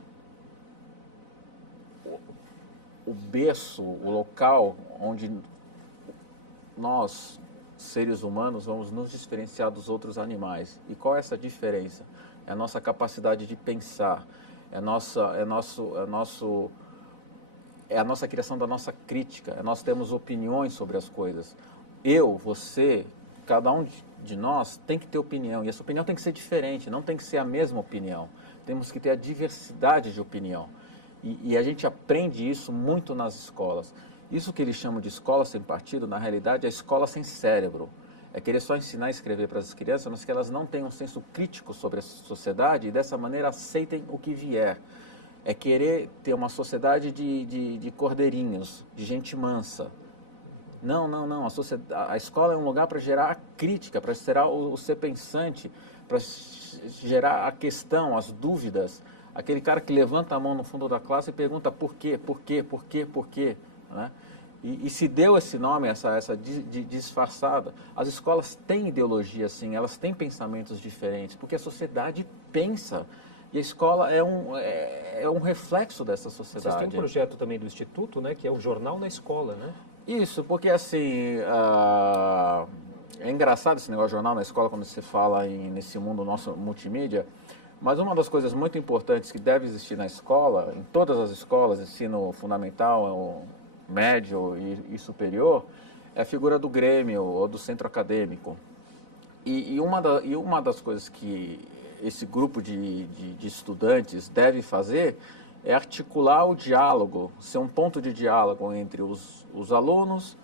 o berço, o local onde nós, seres humanos, vamos nos diferenciar dos outros animais. E qual é essa diferença? É a nossa capacidade de pensar, é a nossa criação da nossa crítica, nós temos opiniões sobre as coisas. Eu, você, cada um de nós tem que ter opinião, e essa opinião tem que ser diferente, não tem que ser a mesma opinião. Temos que ter a diversidade de opinião. E a gente aprende isso muito nas escolas. Isso que eles chamam de escola sem partido, na realidade, é escola sem cérebro. É querer só ensinar a escrever para as crianças, mas que elas não tenham um senso crítico sobre a sociedade e dessa maneira aceitem o que vier. É querer ter uma sociedade de cordeirinhos, de gente mansa. Não. A escola é um lugar para gerar a crítica, para gerar o ser pensante, para gerar a questão, as dúvidas. Aquele cara que levanta a mão no fundo da classe e pergunta por quê, né? E se deu esse nome, essa disfarçada. As escolas têm ideologia, sim, elas têm pensamentos diferentes, porque a sociedade pensa. E a escola é um reflexo dessa sociedade. Vocês têm um projeto também do Instituto, né, que é o Jornal na Escola, né? Isso, porque assim, é engraçado esse negócio de jornal na escola quando se fala nesse mundo nosso multimídia, mas uma das coisas muito importantes que deve existir na escola, em todas as escolas, ensino fundamental, médio e superior, é a figura do grêmio ou do centro acadêmico. E uma das coisas que esse grupo de estudantes deve fazer é articular o diálogo, ser um ponto de diálogo entre os alunos,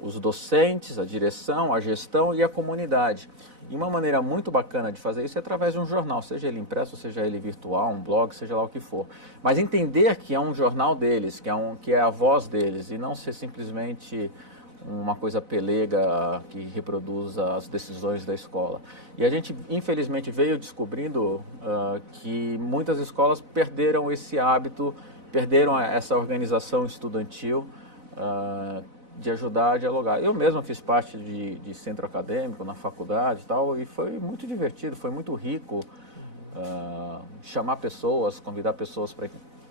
os docentes, a direção, a gestão e a comunidade. E uma maneira muito bacana de fazer isso é através de um jornal, seja ele impresso, seja ele virtual, um blog, seja lá o que for. Mas entender que é um jornal deles, que é a voz deles, e não ser simplesmente uma coisa pelega que reproduza as decisões da escola. E a gente, infelizmente, veio descobrindo que muitas escolas perderam esse hábito, perderam essa organização estudantil de ajudar a dialogar. Eu mesmo fiz parte de centro acadêmico na faculdade e tal, e foi muito divertido, foi muito rico chamar pessoas, convidar pessoas para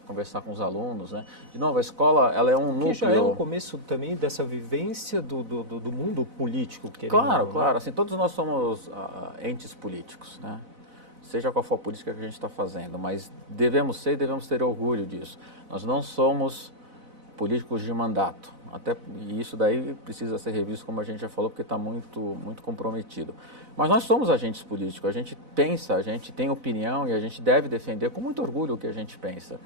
conversar com os alunos, né? De novo, a escola, ela é um núcleo... Que já é o começo também dessa vivência do mundo político. Claro, assim, todos nós somos entes políticos, né? Seja qual for a política que a gente está fazendo, mas devemos ter orgulho disso. Nós não somos políticos de mandato, e isso daí precisa ser revisto, como a gente já falou, porque está muito comprometido. Mas nós somos agentes políticos, a gente pensa, a gente tem opinião e a gente deve defender com muito orgulho o que a gente pensa.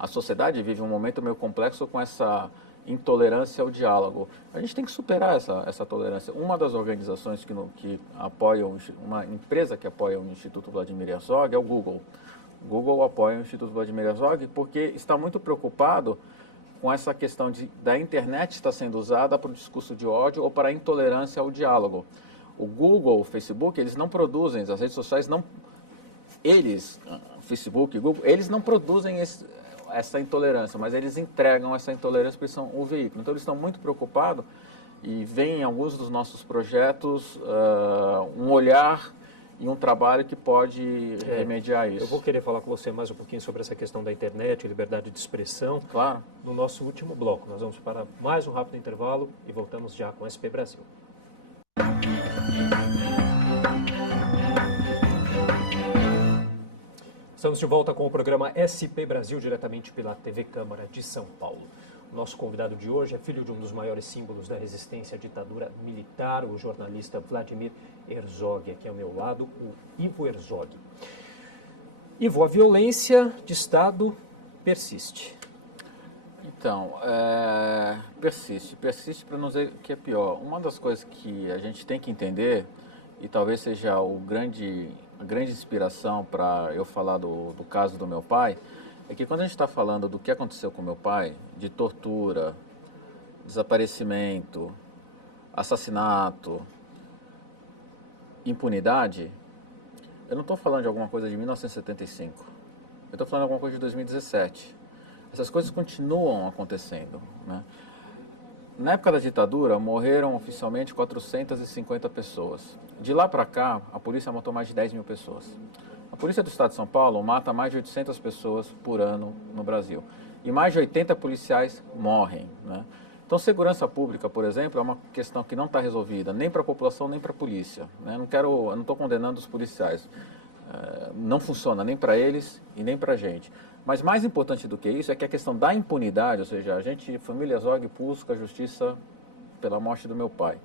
A sociedade vive um momento meio complexo com essa intolerância ao diálogo. A gente tem que superar essa tolerância. Uma das organizações que apoiam, uma empresa que apoia o Instituto Vladimir Herzog é o Google. O Google apoia o Instituto Vladimir Herzog porque está muito preocupado com essa questão da internet estar sendo usada para o discurso de ódio ou para a intolerância ao diálogo. O Google, o Facebook, eles não produzem, as redes sociais não... Facebook, Google, eles não produzem essa intolerância, mas eles entregam essa intolerância porque são o veículo. Então eles estão muito preocupados e veem em alguns dos nossos projetos um olhar e um trabalho que pode remediar isso. Eu vou querer falar com você mais um pouquinho sobre essa questão da internet, liberdade de expressão. Claro. No nosso último bloco, nós vamos para mais um rápido intervalo e voltamos já com o SP Brasil. Estamos de volta com o programa SP Brasil, diretamente pela TV Câmara de São Paulo. O nosso convidado de hoje é filho de um dos maiores símbolos da resistência à ditadura militar, o jornalista Vladimir Herzog. Aqui ao meu lado, o Ivo Herzog. Ivo, a violência de Estado persiste. Então, persiste para não dizer que é pior. Uma das coisas que a gente tem que entender, e talvez seja a grande inspiração para eu falar do caso do meu pai, é que quando a gente está falando do que aconteceu com meu pai, de tortura, desaparecimento, assassinato, impunidade, eu não estou falando de alguma coisa de 1975, eu estou falando de alguma coisa de 2017. Essas coisas continuam acontecendo, né? Na época da ditadura, morreram oficialmente 450 pessoas. De lá para cá, a polícia matou mais de 10 mil pessoas. A polícia do estado de São Paulo mata mais de 800 pessoas por ano no Brasil. E mais de 80 policiais morrem, né? Então, segurança pública, por exemplo, é uma questão que não está resolvida, nem para a população, nem para a polícia, né? Eu não estou condenando os policiais. Não funciona nem para eles e nem para a gente. Mas mais importante do que isso é que a questão da impunidade, ou seja, a gente, família Herzog, busca justiça pela morte do meu pai.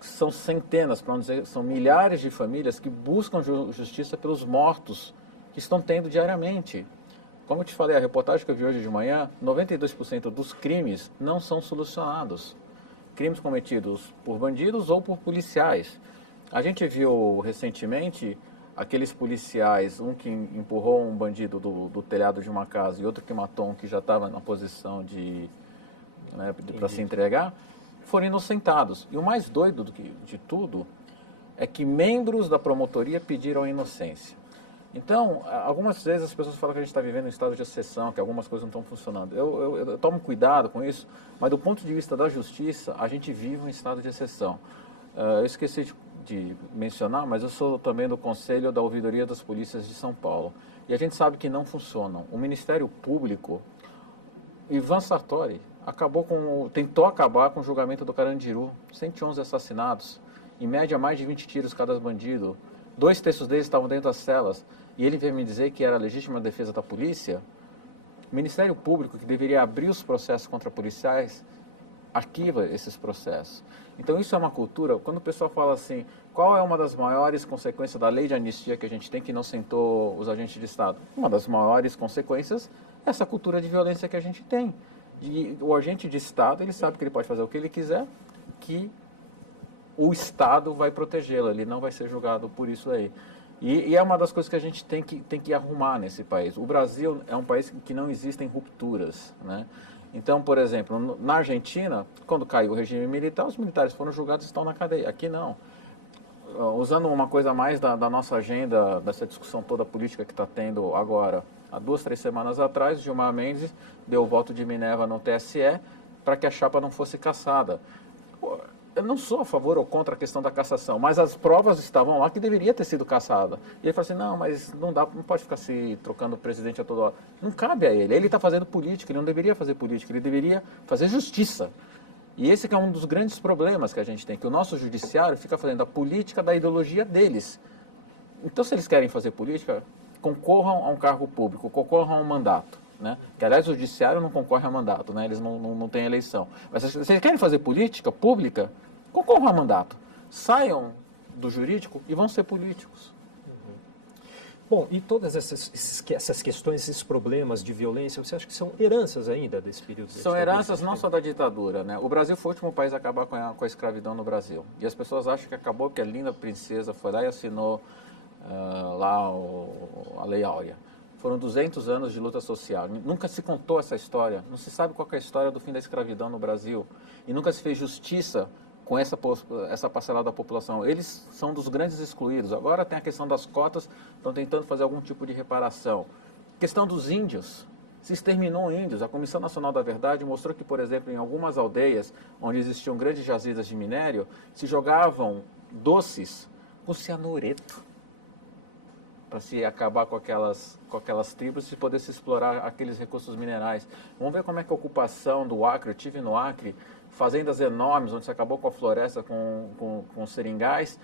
São centenas, para não dizer, são milhares de famílias que buscam justiça pelos mortos que estão tendo diariamente. Como eu te falei, a reportagem que eu vi hoje de manhã, 92% dos crimes não são solucionados. Crimes cometidos por bandidos ou por policiais. A gente viu recentemente aqueles policiais, um que empurrou um bandido do telhado de uma casa e outro que matou um que já estava na posição para se entregar, foram inocentados. E o mais doido de tudo é que membros da promotoria pediram a inocência. Então, algumas vezes as pessoas falam que a gente está vivendo um estado de exceção, que algumas coisas não estão funcionando. Eu tomo cuidado com isso, mas do ponto de vista da justiça, a gente vive um estado de exceção. Eu esqueci de mencionar, mas eu sou também do Conselho da Ouvidoria das Polícias de São Paulo. E a gente sabe que não funcionam. O Ministério Público, Ivan Sartori, tentou acabar com o julgamento do Carandiru. 111 assassinatos, em média mais de 20 tiros cada bandido. 2/3 deles estavam dentro das celas. E ele veio me dizer que era legítima defesa da polícia. O Ministério Público, que deveria abrir os processos contra policiais, arquiva esses processos. Então isso é uma cultura, quando o pessoal fala assim, qual é uma das maiores consequências da lei de anistia que a gente tem que não sentou os agentes de Estado? Uma das maiores consequências é essa cultura de violência que a gente tem. O agente de Estado, ele sabe que ele pode fazer o que ele quiser, que o Estado vai protegê-lo, ele não vai ser julgado por isso aí. E é uma das coisas que a gente tem que arrumar nesse país. O Brasil é um país que não existem rupturas, né? Então, por exemplo, na Argentina, quando caiu o regime militar, os militares foram julgados e estão na cadeia. Aqui não. Usando uma coisa mais da nossa agenda, dessa discussão toda política que está tendo agora, há 2, 3 semanas atrás, Gilmar Mendes deu o voto de Minerva no TSE para que a chapa não fosse cassada. Eu não sou a favor ou contra a questão da cassação, mas as provas estavam lá que deveria ter sido cassada. E ele falou assim, não, mas não pode ficar se trocando o presidente a toda hora. Não cabe a ele. Ele está fazendo política, ele não deveria fazer política, ele deveria fazer justiça. E esse que é um dos grandes problemas que a gente tem, que o nosso judiciário fica fazendo a política da ideologia deles. Então, se eles querem fazer política, concorram a um cargo público, concorram a um mandato. Né? Que, aliás, o judiciário não concorre a mandato, né? Eles não têm eleição. Mas se eles querem fazer política pública, concorram a mandato. Saiam do jurídico e vão ser políticos. Bom, e todas essas questões, esses problemas de violência, você acha que são heranças ainda desse período? São heranças não só da ditadura, né? O Brasil foi o último país a acabar com a escravidão no Brasil. E as pessoas acham que acabou porque a linda princesa foi lá e assinou a Lei Áurea. Foram 200 anos de luta social. Nunca se contou essa história. Não se sabe qual é a história do fim da escravidão no Brasil. E nunca se fez justiça com essa parcela da população. Eles são dos grandes excluídos. Agora tem a questão das cotas, estão tentando fazer algum tipo de reparação. Questão dos índios. Se exterminou índios. A Comissão Nacional da Verdade mostrou que, por exemplo, em algumas aldeias onde existiam grandes jazidas de minério, se jogavam doces com cianureto. para se acabar com aquelas tribos e poder se explorar aqueles recursos minerais. Vamos ver como é que a ocupação do Acre, eu estive no Acre, fazendas enormes, onde se acabou com a floresta, com seringais,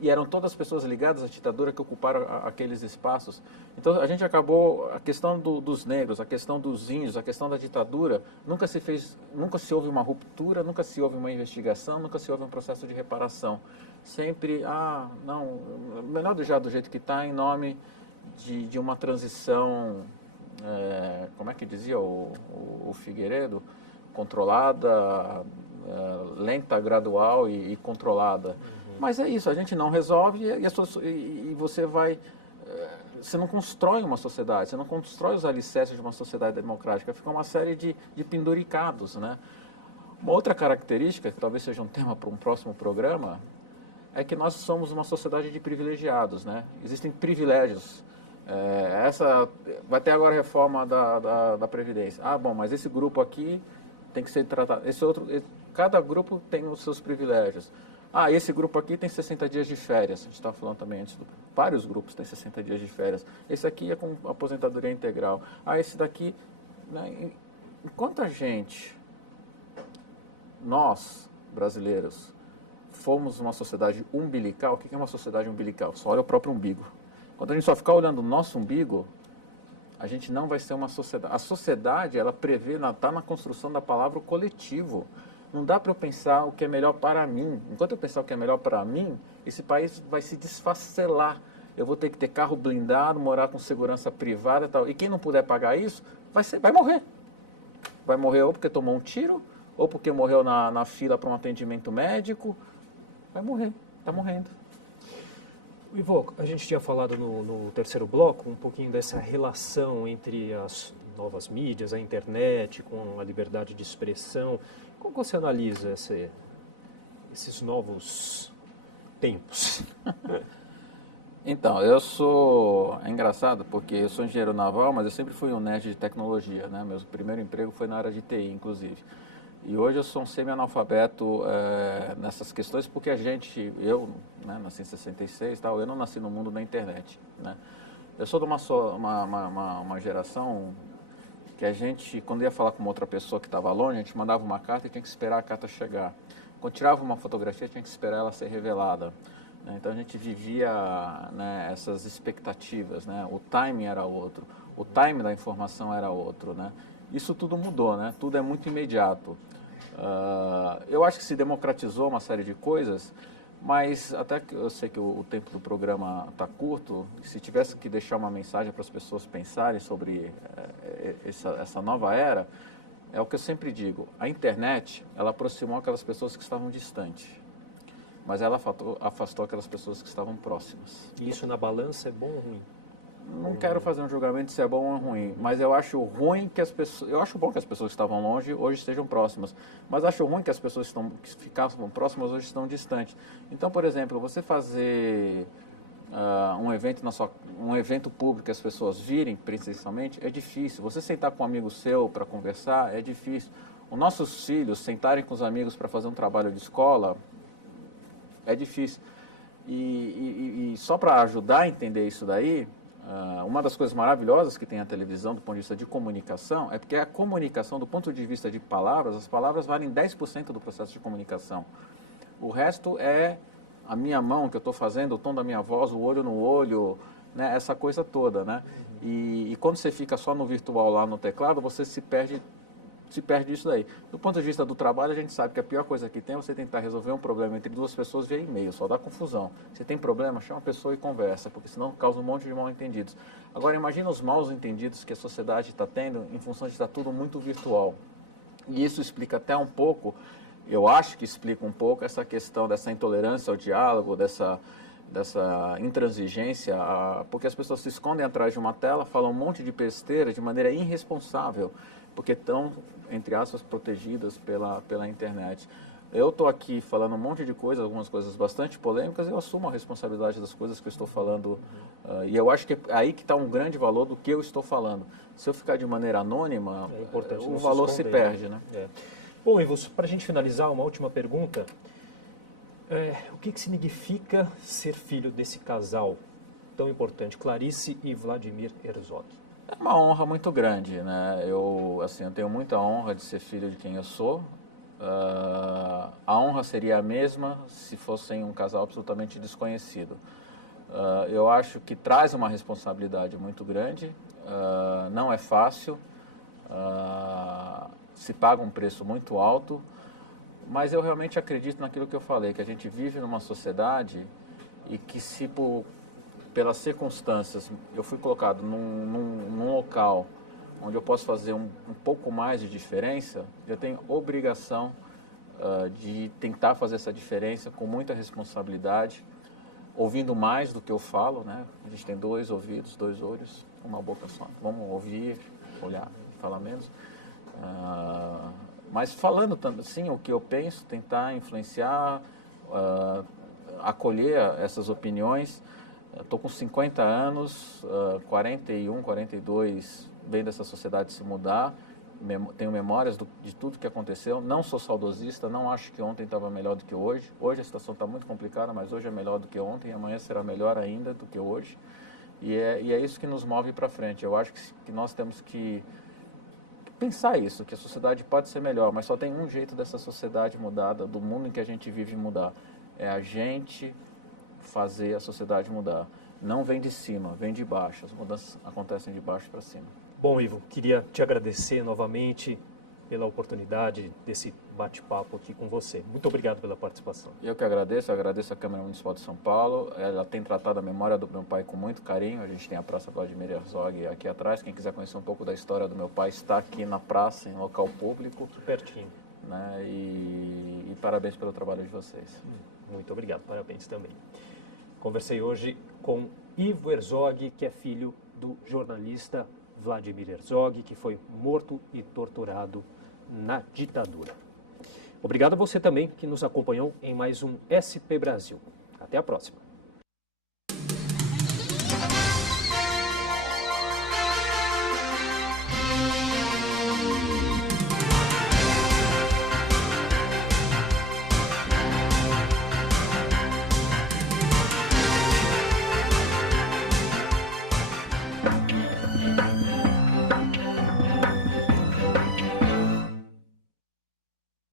e eram todas pessoas ligadas à ditadura que ocuparam aqueles espaços. Então a gente acabou, a questão dos negros, a questão dos índios, a questão da ditadura, nunca se houve uma ruptura, nunca se houve uma investigação, nunca se houve um processo de reparação. Sempre, não, melhor deixar do jeito que está, em nome de uma transição, como é que dizia o Figueiredo? Controlada, lenta, gradual e controlada. Mas é isso, a gente não resolve e você você não constrói uma sociedade, você não constrói os alicerces de uma sociedade democrática, fica uma série de penduricados, né? Uma outra característica, que talvez seja um tema para um próximo programa, é que nós somos uma sociedade de privilegiados, né? Existem privilégios. Vai ter agora a reforma da Previdência. Bom, mas esse grupo aqui tem que ser tratado, cada grupo tem os seus privilégios. Esse grupo aqui tem 60 dias de férias. A gente estava falando também antes, vários grupos têm 60 dias de férias. Esse aqui é com aposentadoria integral. Esse daqui... Né? Enquanto nós, brasileiros, fomos uma sociedade umbilical, o que é uma sociedade umbilical? Só olha o próprio umbigo. Quando a gente só ficar olhando o nosso umbigo, a gente não vai ser uma sociedade. A sociedade, ela está na construção da palavra coletivo. Não dá para eu pensar o que é melhor para mim. Enquanto eu pensar o que é melhor para mim, esse país vai se desfacelar. Eu vou ter que ter carro blindado, morar com segurança privada e tal. E quem não puder pagar isso, vai morrer. Vai morrer ou porque tomou um tiro, ou porque morreu na fila para um atendimento médico. Vai morrer, está morrendo. Ivo, a gente tinha falado no terceiro bloco um pouquinho dessa relação entre as novas mídias, a internet, com a liberdade de expressão. Como você analisa esses novos tempos? Então, é engraçado porque eu sou engenheiro naval, mas eu sempre fui um nerd de tecnologia, né? Meu primeiro emprego foi na área de TI, inclusive. E hoje eu sou um semi-analfabeto nessas questões porque eu nasci em 66 e tal, eu não nasci no mundo da internet, né? Eu sou de uma geração que a gente, quando ia falar com uma outra pessoa que estava longe, a gente mandava uma carta e tinha que esperar a carta chegar. Quando tirava uma fotografia, tinha que esperar ela ser revelada. Né? Então a gente vivia, né, essas expectativas, né? O timing era outro, o time da informação era outro, né? Isso tudo mudou, né? Tudo é muito imediato. Eu acho que se democratizou uma série de coisas, mas até que eu sei que o tempo do programa está curto, se tivesse que deixar uma mensagem para as pessoas pensarem sobre essa nova era, é o que eu sempre digo, a internet, ela aproximou aquelas pessoas que estavam distantes, mas ela afastou aquelas pessoas que estavam próximas. E isso na balança é bom ou ruim? Não quero fazer um julgamento se é bom ou ruim, mas eu acho ruim que eu acho bom que as pessoas que estavam longe hoje estejam próximas, mas acho ruim que as pessoas que ficavam próximas hoje estão distantes. Então, por exemplo, você fazer um evento público que as pessoas virem presencialmente é difícil. Você sentar com um amigo seu para conversar é difícil. Os nossos filhos sentarem com os amigos para fazer um trabalho de escola é difícil. E só para ajudar a entender isso daí, uma das coisas maravilhosas que tem a televisão do ponto de vista de comunicação é porque a comunicação, do ponto de vista de palavras, as palavras valem 10% do processo de comunicação. O resto é a minha mão que eu estou fazendo, o tom da minha voz, o olho no olho, né, essa coisa toda, né? E quando você fica só no virtual lá no teclado, você se perde disso daí. Do ponto de vista do trabalho, a gente sabe que a pior coisa que tem é você tentar resolver um problema entre duas pessoas via e-mail, só dá confusão. Se tem problema, chama a pessoa e conversa, porque senão causa um monte de mal-entendidos. Agora, imagina os mal-entendidos que a sociedade está tendo em função de estar tudo muito virtual. E isso explica até um pouco, eu acho que explica um pouco essa questão dessa intolerância ao diálogo, dessa intransigência, porque as pessoas se escondem atrás de uma tela, falam um monte de besteira de maneira irresponsável, porque estão, entre aspas, protegidas pela internet. Eu estou aqui falando um monte de coisas, algumas coisas bastante polêmicas, eu assumo a responsabilidade das coisas que eu estou falando, e eu acho que é aí que está um grande valor do que eu estou falando. Se eu ficar de maneira anônima, o valor se perde, né? Bom, Ivo, para a gente finalizar, uma última pergunta. O que significa ser filho desse casal? tão importante, Clarice e Vladimir Herzog? É uma honra muito grande, né? Eu tenho muita honra de ser filho de quem eu sou. A honra seria a mesma se fossem um casal absolutamente desconhecido. Eu acho que traz uma responsabilidade muito grande, não é fácil, se paga um preço muito alto, mas eu realmente acredito naquilo que eu falei, que a gente vive numa sociedade e que se pelas circunstâncias eu fui colocado num local onde eu posso fazer um pouco mais de diferença, eu tenho obrigação de tentar fazer essa diferença com muita responsabilidade, ouvindo mais do que eu falo, né? A gente tem 2 ouvidos, 2 olhos, uma boca só. Vamos ouvir, olhar, falar menos. Mas falando tanto assim, o que eu penso, tentar influenciar, acolher essas opiniões. Estou com 50 anos, 41, 42, vendo essa sociedade se mudar. Tenho memórias de tudo que aconteceu. Não sou saudosista, não acho que ontem estava melhor do que hoje. Hoje a situação está muito complicada, mas hoje é melhor do que ontem. Amanhã será melhor ainda do que hoje. E é isso que nos move para frente. Eu acho que nós temos que pensar isso, que a sociedade pode ser melhor, mas só tem um jeito dessa sociedade mudada, do mundo em que a gente vive mudar. É a gente fazer a sociedade mudar. Não vem de cima, vem de baixo. As mudanças acontecem de baixo para cima. Bom, Ivo, queria te agradecer novamente pela oportunidade desse bate-papo aqui com você. Muito obrigado pela participação. Eu que agradeço a Câmara Municipal de São Paulo. Ela tem tratado a memória do meu pai com muito carinho. A gente tem a Praça Vladimir Herzog aqui atrás. Quem quiser conhecer um pouco da história do meu pai está aqui na praça, em local público. Pertinho. Né? E parabéns pelo trabalho de vocês. Muito obrigado, parabéns também. Conversei hoje com Ivo Herzog, que é filho do jornalista Vladimir Herzog, que foi morto e torturado na ditadura. Obrigado a você também que nos acompanhou em mais um SP Brasil. Até a próxima.